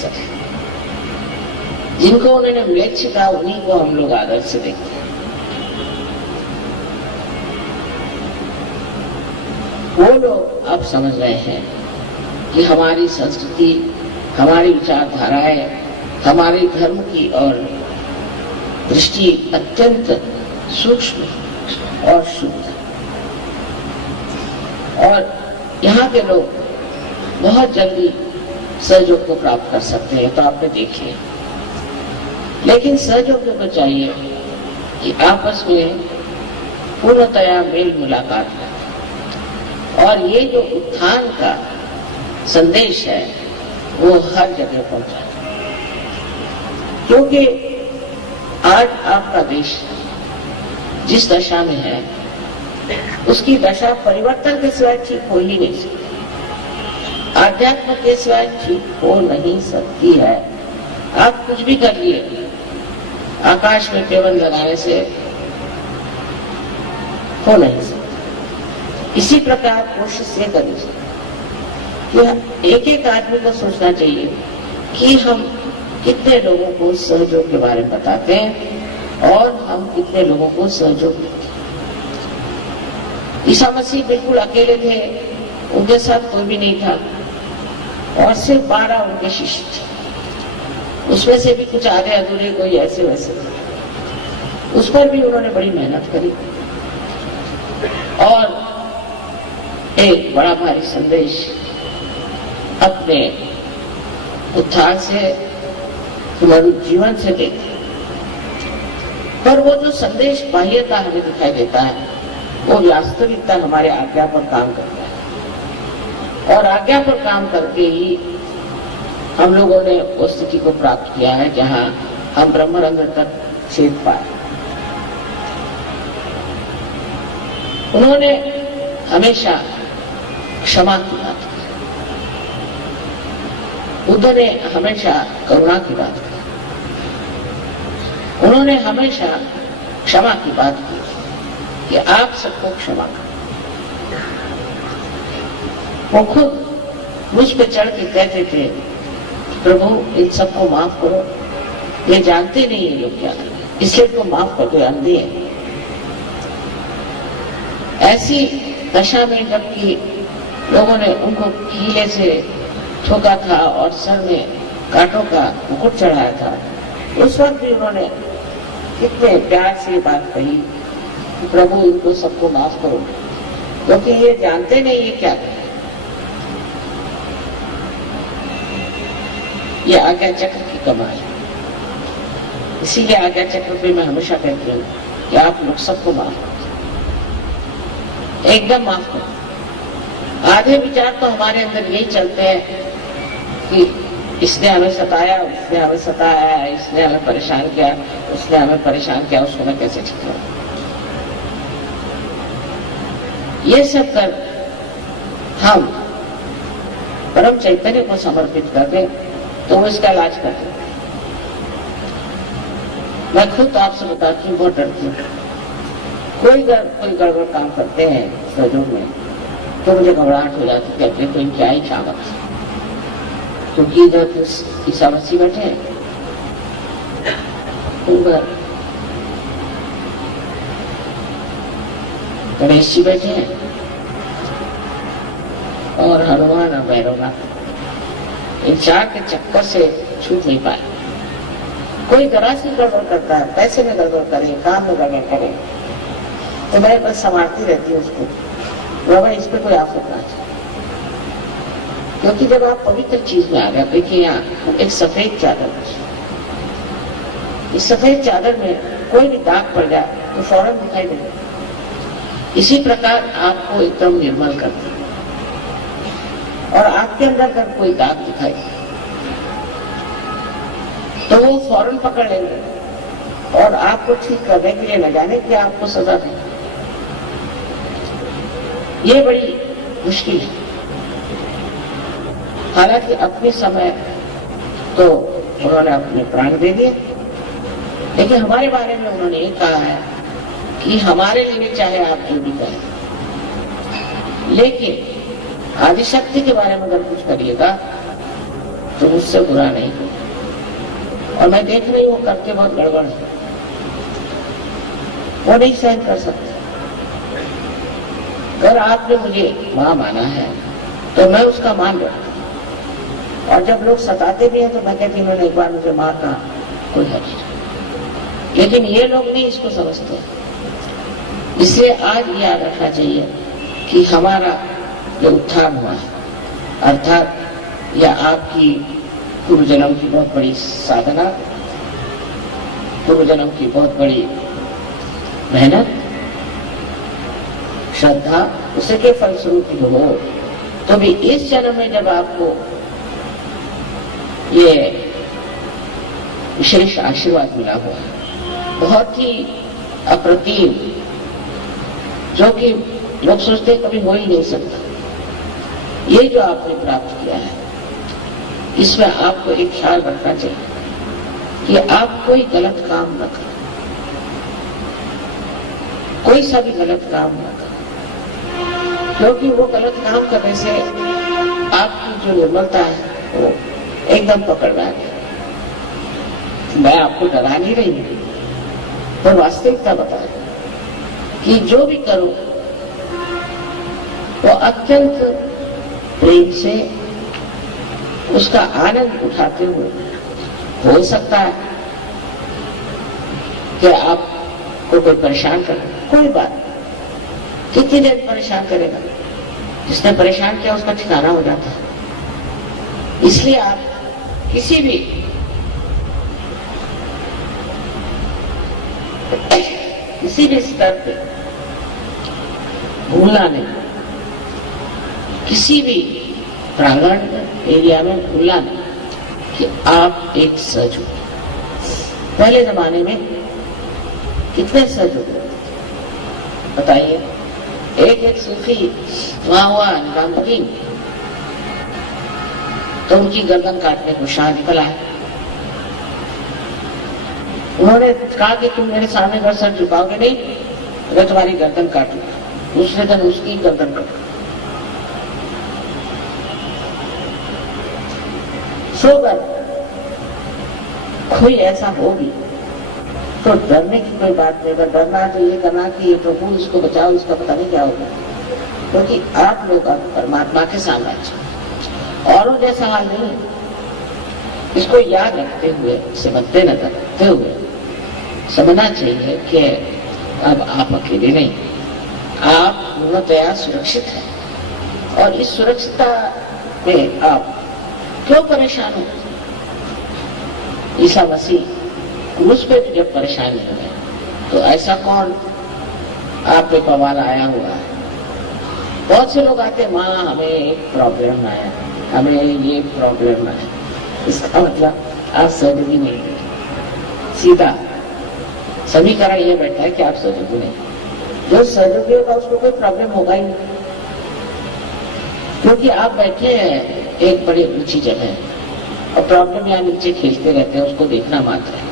सके। जिनको उन्होंने म्लेच्छ कहा उन्हीं को हम लोग आदर से देखते हैं। वो लोग अब समझ रहे हैं कि हमारी संस्कृति, हमारी विचारधाराएं, हमारे धर्म की और दृष्टि अत्यंत सूक्ष्म और शुद्ध, और यहाँ के लोग बहुत जल्दी सहयोग को प्राप्त कर सकते हैं। तो आपने देख लिया, लेकिन सहयोग को चाहिए कि आपस में पूर्णतया मेल मुलाकात हो, और ये जो उत्थान का संदेश है वो हर जगह पहुंचा, क्योंकि आज आपका देश जिस दशा में है उसकी दशा परिवर्तन के सिवाय ठीक हो ही नहीं सकती, आध्यात्म के सिवाय ठीक हो नहीं सकती है। आप कुछ भी कर लिए, आकाश में केवल लगाने से हो नहीं सकता। इसी प्रकार कोशिश ये करनी चाहिए कि एक एक आदमी को सोचना चाहिए कि हम कितने लोगों को सहयोग के बारे में बताते हैं और हम कितने लोगों को सहयोग देते हैं। ईसा मसीह बिल्कुल अकेले थे, उनके साथ कोई भी नहीं था, और सिर्फ 12 उनके शिष्य थे। उसमें से भी कुछ आधे अधूरे, कोई ऐसे वैसे थे। उस पर भी उन्होंने बड़ी मेहनत करी और एक बड़ा भारी संदेश अपने उत्थान से, हमारे जीवन से देते। पर वो जो संदेश बाह्यता हमें दिखाई देता है वो वास्तविकता हमारे आज्ञा पर काम करता है, और आज्ञा पर काम करके ही हम लोगों ने उस स्थिति को प्राप्त किया है जहां हम ब्रह्मरंध्र तक छेद पाए। उन्होंने हमेशा क्षमा की बात की, बुद्ध ने हमेशा करुणा की बात की, उन्होंने हमेशा क्षमा की बात की कि आप सबको क्षमा करें। वो खुद मुझ पे चढ़ के कहते थे, प्रभु इन सबको माफ करो, ये जानते नहीं ये लोग क्या करें, इसलिए तो माफ कर दो, अंधे हैं। ऐसी दशा में जबकि लोगों ने उनको कीले से ठोका था और सर में कांटों का मुकुट चढ़ाया था, उस वक्त भी उन्होंने कितने प्यार से बात कही, प्रभु इनको सबको माफ करो, क्योंकि ये जानते नहीं ये क्या है। ये आज्ञा चक्र की कमाल है। इसीलिए आज्ञा चक्र पे मैं हमेशा कहती हूँ कि आप लोग सबको माफ करो, एकदम माफ करो। आधे विचार तो हमारे अंदर यही चलते हैं कि इसने हमें सताया, उसने हमें सताया, इसने हमें परेशान किया, उसने हमें परेशान किया, उसको मैं कैसे ठीक करूं। ये सब कर हम परम चैतन्य को समर्पित कर दें तो वो इसका इलाज कर दे। मैं खुद आपसे बताती हूँ, बहुत डरती हूँ। कोई गड़बड़ काम करते हैं सहयोग में तो मुझे घबराहट हो जाती, कहते हैं तो इनकी आई चावत, क्योंकि इधर तो ईसा मसीह बैठे हैं, उधर गणेश जी बैठे हैं और हनुमान और भैरवनाथ, इन चार के चक्कर से छूट नहीं पाए। कोई जरा सी गड़बड़ करता है, पैसे में गड़बड़ करे, काम में गड़बड़ करे, तो मैं बस संभालती रहती हूँ उसको, बाबा इस पे कोई आफत ना जाए। क्योंकि जब आप पवित्र चीज में आ गए, देखिए यहाँ एक सफेद चादर, इस सफेद चादर में कोई भी दाग पड़ जाए तो फौरन दिखाई देगा। इसी प्रकार आपको एकदम निर्मल करती है, और आपके अंदर अगर कोई दाग दिखाई तो वो फौरन पकड़ लेंगे और आपको ठीक करने के लिए न जाने कि आपको सजा दें। ये बड़ी मुश्किल है। हालांकि अपने समय तो उन्होंने अपने प्राण दे दिए, लेकिन हमारे बारे में उन्होंने ये कहा है कि हमारे लिए चाहे आप जो भी करें, लेकिन आदिशक्ति के बारे में अगर कुछ करिएगा तो मुझसे बुरा नहीं हो। और मैं देख रही हूँ करके बहुत गड़बड़ है, वो नहीं सहन कर सकते। अगर आपने मुझे मां माना है तो मैं उसका मान रखता हूं। और जब लोग सताते भी हैं तो मैं कहती इन्होंने एक बार मुझे मां कहा, कोई हर्ज नहीं। लेकिन ये लोग नहीं इसको समझते। इसलिए आज याद रखना चाहिए कि हमारा जो उत्थान हुआ है, अर्थात या आपकी पूर्व जन्म की बहुत बड़ी साधना, पूर्व जन्म की बहुत बड़ी मेहनत, श्रद्धा, उसे के फलस्वरूप जो हो, तो भी इस जन्म में जब आपको ये विशेष आशीर्वाद मिला हुआ है, बहुत ही अप्रतिम, जो कि लोग सोचते कभी हो ही नहीं सकता, ये जो आपने प्राप्त किया है, इसमें आपको एक ख्याल रखना चाहिए कि आप कोई गलत काम न करें, कोई सा भी गलत काम न करें, क्योंकि वो गलत काम करने से आपकी जो निर्मलता है वो एकदम पकड़ में आ गई। मैं आपको डरा नहीं रही हूं, पर वास्तविकता बता रही कि जो भी करो वो अत्यंत प्रेम से उसका आनंद उठाते हुए। हो सकता है कि आपको कोई परेशान करे, कोई बात नहीं, कितनी देर परेशान करेगा, जिसने परेशान किया उसका ठिकाना हो जाता है। इसलिए आप किसी भी स्तर पे भूलना नहीं, किसी भी प्रांगण एरिया में भूलना नहीं कि आप एक सज हो। पहले जमाने में कितने सज हो बताइए। एक सूफी वहां हुआ निजामुद्दीन, तो उनकी गर्दन काटने को शाह निकल आया। उन्होंने कहा कि तुम मेरे सामने घर सर झुकाओगे नहीं, अगर तुम्हारी गर्दन काटूंगा। दूसरे दिन उसकी गर्दन काट सोगर कोई ऐसा हो भी तो डरने की कोई बात नहीं। अगर डरना है तो ये करना कि ये प्रभु इसको बचाओ, इसका पता नहीं क्या होगा, क्योंकि आप लोग परमात्मा के साम्राज्य, औरों जैसा हाल नहीं है। इसको याद रखते हुए, इसे मद्देनजर रखते हुए समझना चाहिए कि अब आप अकेले नहीं, आप पूर्णतया सुरक्षित हैं। और इस सुरक्षितता में आप क्यों परेशान हो? ईसा मसीह क्रूस पे भी जब परेशानी हो गई तो ऐसा कौन आप पे पवाल आया हुआ है? बहुत से लोग आते, माँ हमें एक प्रॉब्लम आया, हमें ये प्रॉब्लम आया। इसका मतलब आप सदगी नहीं है। सीधा समीकरण ये बैठा है कि आप सदगी नहीं। जो सदगी होगा उसको कोई प्रॉब्लम होगा ही नहीं, क्योंकि आप बैठे हैं एक बड़ी ऊंची जगह और प्रॉब्लम यहाँ नीचे खेलते रहते हैं, उसको देखना मात्र है।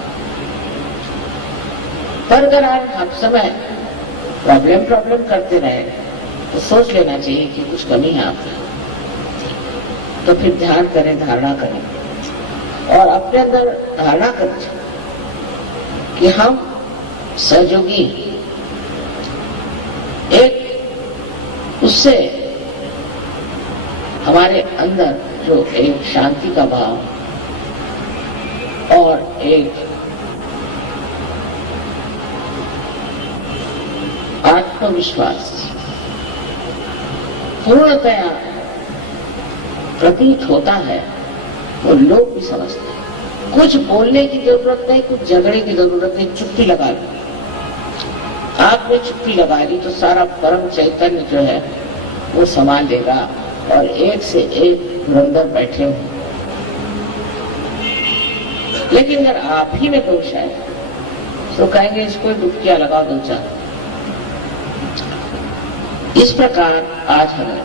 पर अगर आप हर समय प्रॉब्लम करते रहे तो सोच लेना चाहिए कि कुछ कमी है आपकी। तो फिर ध्यान करें, धारणा करें और अपने अंदर धारणा करें कि हम सहयोगी, एक उससे हमारे अंदर जो एक शांति का भाव और एक आत्मविश्वास पूर्णतया प्रतीत होता है, वो लोग भी समझते हैं। कुछ बोलने की जरूरत नहीं, कुछ झगड़े की जरूरत नहीं, चुप्पी लगा ली। आपने चुप्पी लगा ली तो सारा परम चैतन्य जो है वो संभाल लेगा और एक से एक धुरंधर बैठे हो। लेकिन अगर आप ही में दोष है तो कहेंगे इसको डुबकिया लगा दो चार। इस प्रकार आज हमें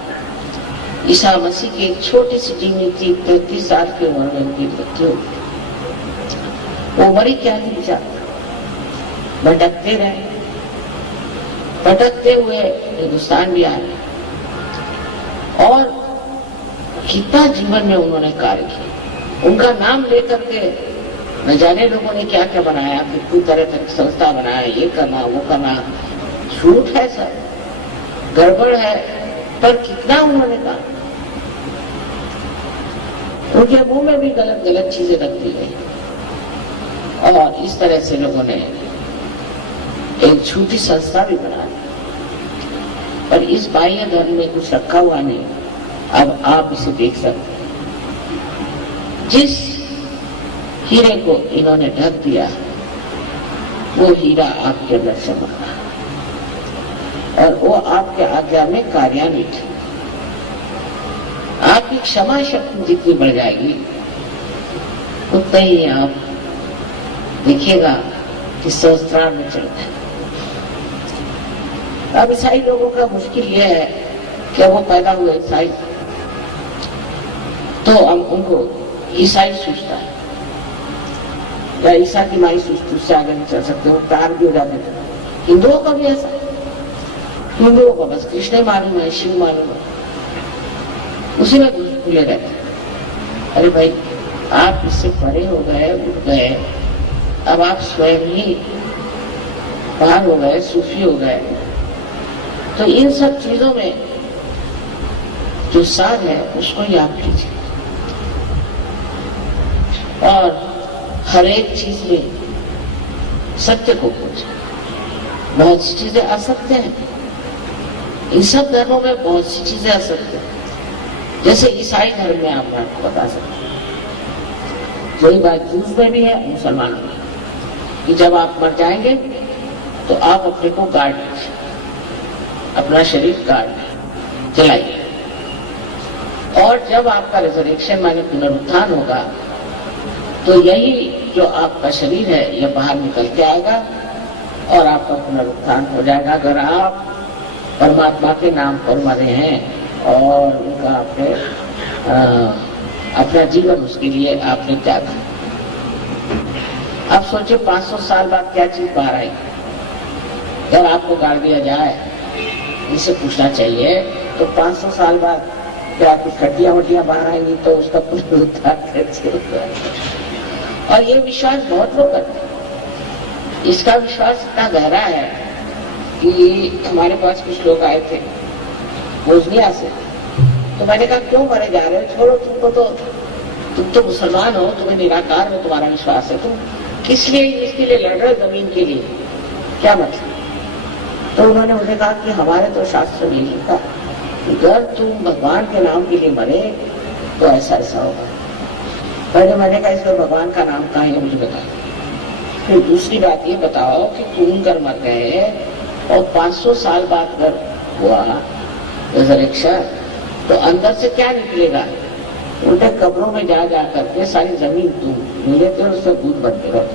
ईसा मसीह की एक छोटी सी टीमी थी, 33 साल की उम्र में उनकी मृत्यु। वो मरी क्या थी बेचारा, भटकते रहे, भटकते हुए हिंदुस्तान भी आए और कितना जीवन में उन्होंने कार्य किया। उनका नाम लेकर के न जाने लोगों ने क्या क्या बनाया, कितनी तरह की संस्था बनाया, ये करना वो करना। झूठ है सब, गड़बड़ है, पर कितना उन्होंने कहा। उनके मुंह में भी गलत गलत चीजें रख दी गई और इस तरह से लोगों ने एक झूठी संस्था भी बना दी। पर इस बाह्य धर्म में कुछ रखा हुआ नहीं। अब आप इसे देख सकते हैं। जिस हीरे को इन्होंने ढक दिया वो हीरा आपके अंदर चमक रहा और वो आपके आज्ञा में कार्यान्वित है। आपकी क्षमा शक्ति जितनी बढ़ जाएगी उतना ही आप देखिएगा कि सहस्त्रार में चलता है। अब ईसाई लोगों का मुश्किल यह है कि वो पैदा हुए ईसाई, तो हम उनको ईसाई सोचता है या ईसा की माई सोचती, उससे आगे नहीं चल सकते, वो तार भी हो जाते थे। हिंदुओं का भी ऐसा, हिंदुओं को बस कृष्ण मालूम है, शिव मालूम है, उसी में खुले रहते। अरे भाई आप इससे परे हो गए, उठ गए, अब आप स्वयं ही पार हो गए, सूफी हो गए। तो इन सब चीजों में जो सार है उसको ही आप लीजिए और हर एक चीज में सत्य को खोजें। बहुत सी चीजें असत्य हैं, इन सब धर्मों में बहुत सी चीजें असत्य हैं। जैसे ईसाई धर्म में आप आपको बता सकते हैं, वही बात जूस में भी है, मुसलमानों में, कि जब आप मर जाएंगे तो आप अपने को गाड़ लीजिए, अपना शरीर गाड़ जलाइए, और जब आपका रिजर्वेशन माने पुनरुत्थान होगा तो यही जो आपका शरीर है यह बाहर निकल के आएगा और आपका पुनरुत्थान हो जाएगा। अगर आप परमात्मा के नाम पर मरे हैं और उनका आपने अपना जीवन उसके लिए आपने त्यागा। अब सोचिए 500 साल बाद क्या चीज बाहर आएगी। अगर आपको गाड़ दिया जाए, इसे पूछना चाहिए, तो 500 साल बाद क्या आपकी हड्डियां वड्डियां बाहर आएंगी तो उसका पुनरुत्थान कैसे होगा। और ये विश्वास बहुत लोग करते हैं। इसका विश्वास इतना गहरा है कि हमारे पास कुछ लोग आए थे बोझनिया से, तो मैंने कहा क्यों मरे जा रहे हो, छोड़ो, तुम तो मुसलमान हो, तुम्हें निराकार में तुम्हारा विश्वास है, तुम किस लिए इसके लिए लड़ रहे हो, जमीन के लिए, क्या मतलब। तो उन्होंने मुझे कहा कि हमारे तो शास्त्र में लिखा अगर तुम भगवान के नाम के लिए मरे तो ऐसा ऐसा होगा। पहले मैंने कहा इसमें भगवान का नाम कहाँ है, मुझे बताओ। फिर दूसरी बात ये बताओ कि तुम कर मर गए और 500 साल बाद अगर हुआ रिजरेक्शन तो अंदर से क्या निकलेगा। उल्टे कब्रों में जा जा करके सारी जमीन तुम मिले थे और उससे दूध बनते रहो।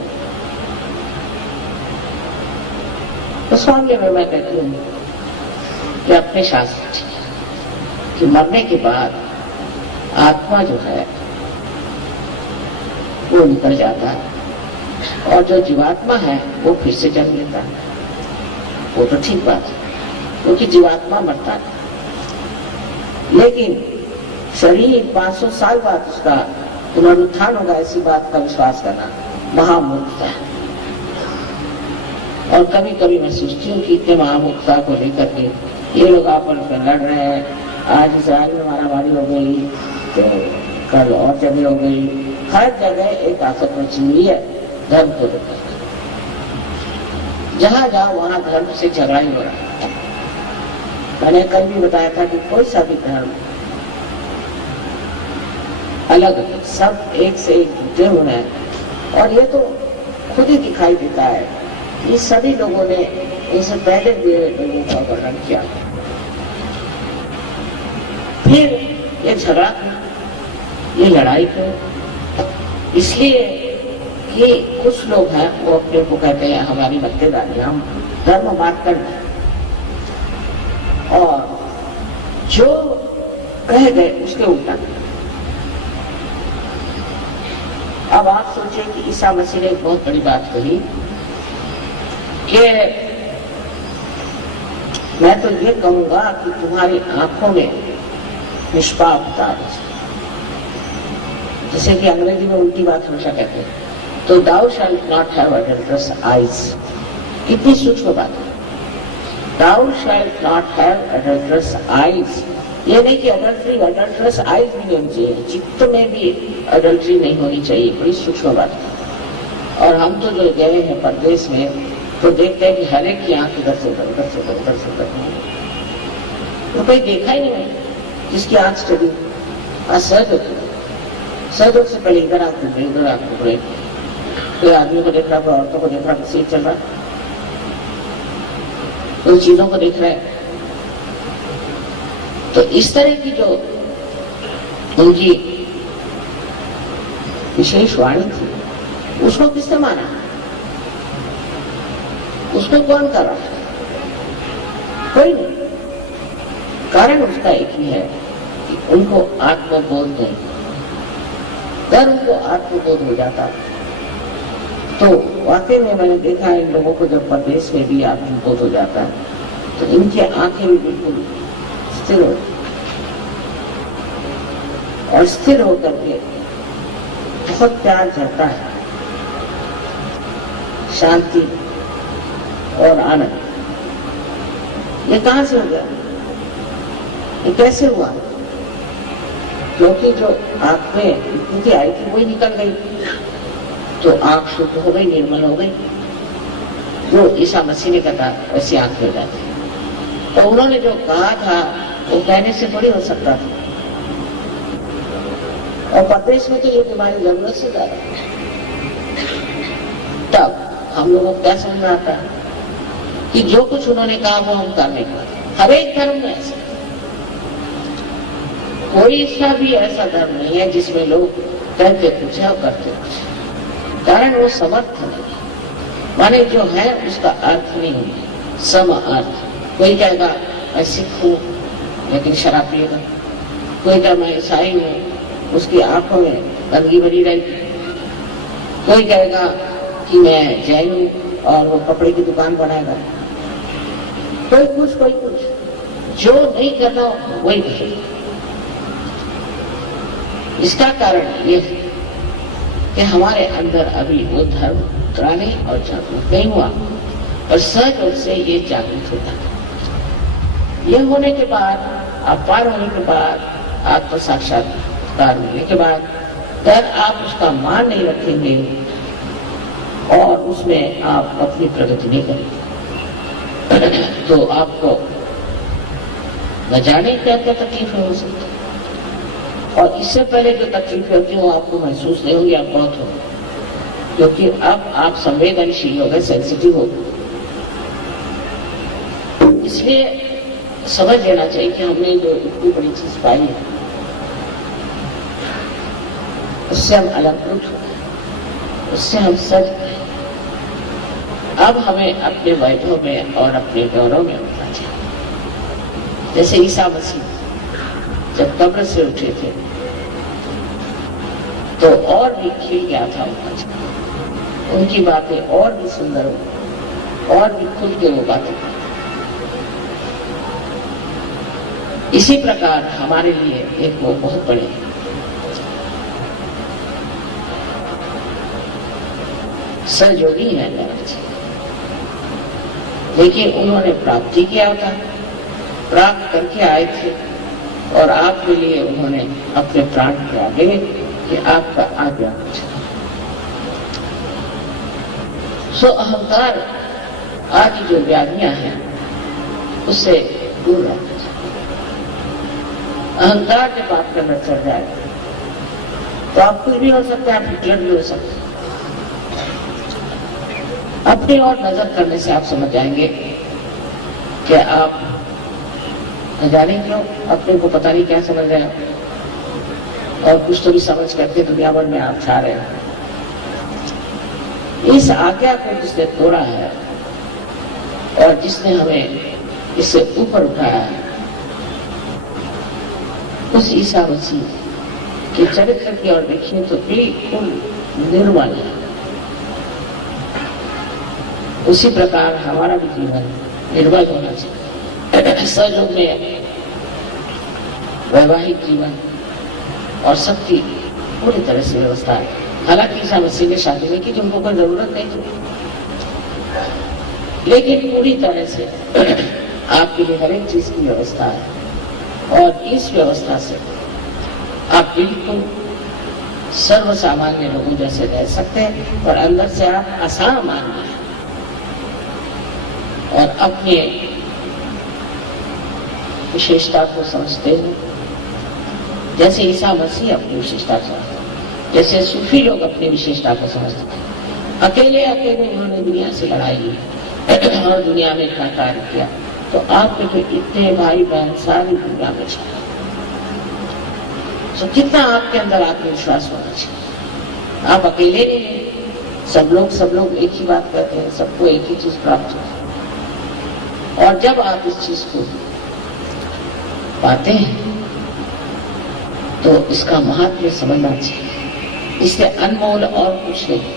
तो स्वामी में मैं कहती हूँ कि अपने शास्त्र कि मरने के बाद आत्मा जो है वो निकल जाता है और जो जीवात्मा है वो फिर से जन्म लेता है। वो तो ठीक बात है, क्योंकि जीवात्मा मरता है, लेकिन शरीर 500 साल बाद उसका पुनरुत्थान होगा, ऐसी बात का विश्वास करना महामूर्खता है। और कभी कभी मैं सोचती हूँ कि इतने महामूर्खता को लेकर के ये लोग आपस में लड़ रहे हैं। आज इस्राइल में मारामारी हो गई, तो कल और जगह हो गई, हर जगह एक आफत मची हुई है धर्म को लेकर। जहां जाओ वहां धर्म से झगड़ा ही हो रहा है। मैंने कल भी बताया था कि कोई सा भी धर्म अलग अलग, सब एक से एक जुटे हुए हैं। और ये तो खुद ही दिखाई देता है कि सभी लोगों ने इनसे पहले भी लोगों का वर्णन किया। फिर ये झगड़ा क्यों, ये लड़ाई क्यों? इसलिए कि कुछ लोग हैं वो अपने को कहते हैं हमारी मक्तेदारी, हम धर्म बात कर रहे हैं, और जो कह गए उसके उल्टा। अब आप सोचिए कि ईसा मसीह ने एक बहुत बड़ी बात कही कि मैं तो ये कहूंगा कि तुम्हारी आंखों में निष्पापता जैसे कि अंग्रेजी में उल्टी बात हमेशा कहते हैं, तो दाउ शैल नॉट हैव अडल्टरस आईज। कितनी सूक्ष्म बात है। दाउ शैल नॉट हैव अडल्टरस आईज, ये नहीं कि अडल्टरस आईज भी नहीं होनी चाहिए, चित्त में भी अडल्ट्री नहीं होनी चाहिए। बड़ी सूक्ष्म बात है। और हम तो जो गए हैं परदेश में तो देखते हैं कि हर एक की आंख इधर से उधर तो कोई देखा ही नहीं जिसकी आंख स्टडी। सहयोग से पहले इधर आंख टूट रही, उधर आंख टूट रही, कोई आदमी को देख रहा, कोई औरतों को देख रहा, किसी चल रहा, कोई चीजों को देख रहा है। तो इस तरह की जो उनकी विशेष वाणी थी, उसको किसने माना? उसको कौन कर रहा है? कोई नहीं। कारण उसका एक ही है कि उनको आत्मबोध नहीं। अगर उनको आत्मबोध हो जाता तो वाकई में मैंने देखा इन लोगों को जब परदेश में भी आत्मबोध हो जाता है तो इनकी आंखें भी बिल्कुल स्थिर हो, और स्थिर होकर के बहुत प्यार झलता है, शांति और आनंद। ये कहां से हो गया? ये कैसे हुआ? क्योंकि जो आंख में इतनी आई थी वही निकल गई, तो आंख शुद्ध हो गई, निर्मल हो गई। जो ईसा मसीह ने कहा वैसी आंख हो जाती। तो उन्होंने जो कहा था वो कहने से थोड़ी हो सकता था। और परदेश में तो ये बीमारी जरूरत से ज्यादा। तब हम लोगों को क्या समझ में आता है कि जो कुछ उन्होंने कहा वो हम करने का। हर एक धर्म में ऐसा, कोई सा भी ऐसा धर्म नहीं है जिसमें लोग कहते कुछ है और करते कुछ। कारण वो समर्थ नहीं, माने जो है उसका अर्थ नहीं है, सम अर्थ। कोई कहेगा मैं सिख हूं लेकिन शराब पिएगा, कोई कहेगा मैं ईसाई हूं, उसकी आंखों में गंदगी भरी रहेगी, कोई कहेगा कि मैं जैन हूं और वो कपड़े की दुकान बनाएगा, कोई कुछ। जो नहीं करना वही करेगा। इसका कारण ये है कि हमारे अंदर अभी वो धर्म उतरा नहीं और जागरूक नहीं हुआ, और सहज रूप से ये जागृत होता है। ये होने के बाद, अपार होने के बाद, आत्म साक्षात्कार होने के बाद, अगर आप उसका मान नहीं रखेंगे और उसमें आप अपनी प्रगति नहीं करेंगे तो आपको न जाने क्या क्या तकलीफ हो सकती है। और इससे पहले जो तकलीफ होती है वो आपको महसूस नहीं होगी, आप बहुत हो, क्योंकि अब आप संवेदनशील हो गए, सेंसिटिव हो गए। इसलिए समझ लेना चाहिए कि हमने जो इतनी बड़ी चीज पाई है उससे हम अलंकृत हो गए, उससे हम सज गए। अब हमें अपने वैभव में और अपने गौरव में उठना चाहिए। जैसे ईसा मसीह जब कब्र से उठे थे तो और भी खिल गया था उनका, उनकी बातें और भी सुंदर हो, और भी खुल के वो बातें। इसी प्रकार हमारे लिए एक वो बहुत बड़े सहयोगी है महाराज, लेकिन उन्होंने प्राप्ति किया था, प्राप्त करके आए थे, और आपके लिए उन्होंने अपने प्राण त्यागे कि आपका आज्ञा कुछ। सो अहंकार आदि जो व्याधियां हैं उससे दूर रहना चाहिए। अहंकार जब आपका अंदर चढ़ जाए तो आप कुछ भी हो सकते हैं, आप हिटलर भी हो सकते हैं। अपनी ओर नजर करने से आप समझ जाएंगे कि आप न जाने क्यों अपने को पता नहीं क्या समझ रहे हैं, और कुछ तो भी समझ करके दुनिया भर में आप छा रहे हैं। इस आज्ञा को जिसने तोड़ा है और जिसने हमें इससे ऊपर उठाया है, उस ईसा मसीह के चरित्र की ओर देखिए तो बिल्कुल निर्मल है। उसी प्रकार हमारा भी जीवन निर्मल होना चाहिए। सहयोग में वैवाहिक जीवन और शक्ति पूरी तरह से व्यवस्था है। हालांकि ईसा मसीह ने शादी में की जो उनको कोई जरूरत नहीं थी, लेकिन पूरी तरह से आपके लिए हर एक चीज की व्यवस्था है और इस व्यवस्था से आप बिल्कुल सर्व सामान्य लोगों जैसे रह सकते हैं और अंदर से आप असामान्य हैं और अपने विशेषता को समझते हैं, जैसे ईसा मसीह अपनी विशेषता समझते हैं, जैसे सूफी लोग अपनी विशेषता को समझते हैं। अकेले अकेले उन्होंने दुनिया से लड़ाई की और दुनिया में इतना कार्य किया, तो आपके तो इतने भाई बहन सारी दुनिया में चले, तो कितना आपके अंदर आत्मविश्वास होना चाहिए। आप अकेले नहीं हैं, सब लोग एक ही बात करते हैं, सबको एक ही चीज प्राप्त होती है। और जब आप इस चीज को पाते हैं तो इसका महत्व समझना चाहिए, इससे अनमोल और कुछ नहीं।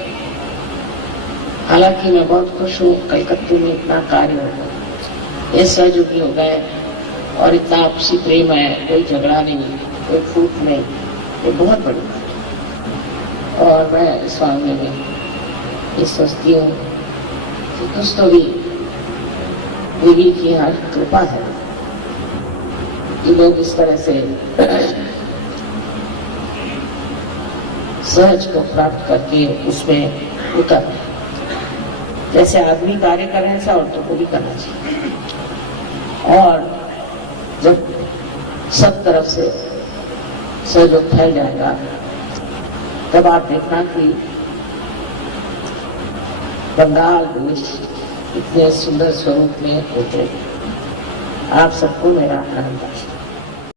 हालांकि मैं बहुत खुश हूँ, कलकत्ते में इतना कार्य हो गया, ये सहयोगी हो गए और इतना आपसी प्रेम है, कोई झगड़ा नहीं, कोई फूट नहीं, ये बहुत बड़ी बात है। और मैं इस मामले में ये सोचती हूँ कि कुछ तो भी देवी की यहाँ कृपा है कि लोग इस तरह से सहज को प्राप्त करके उसमें उतर रहे। जैसे आदमी कार्य कर रहे हैं ऐसा औरतों को भी करना चाहिए। और जब सब तरफ से सहयोग फैल जाएगा तब आप देखना कि बंगाल देश इतने सुंदर स्वरूप में उतरे। आप सबको मेरा आनंद।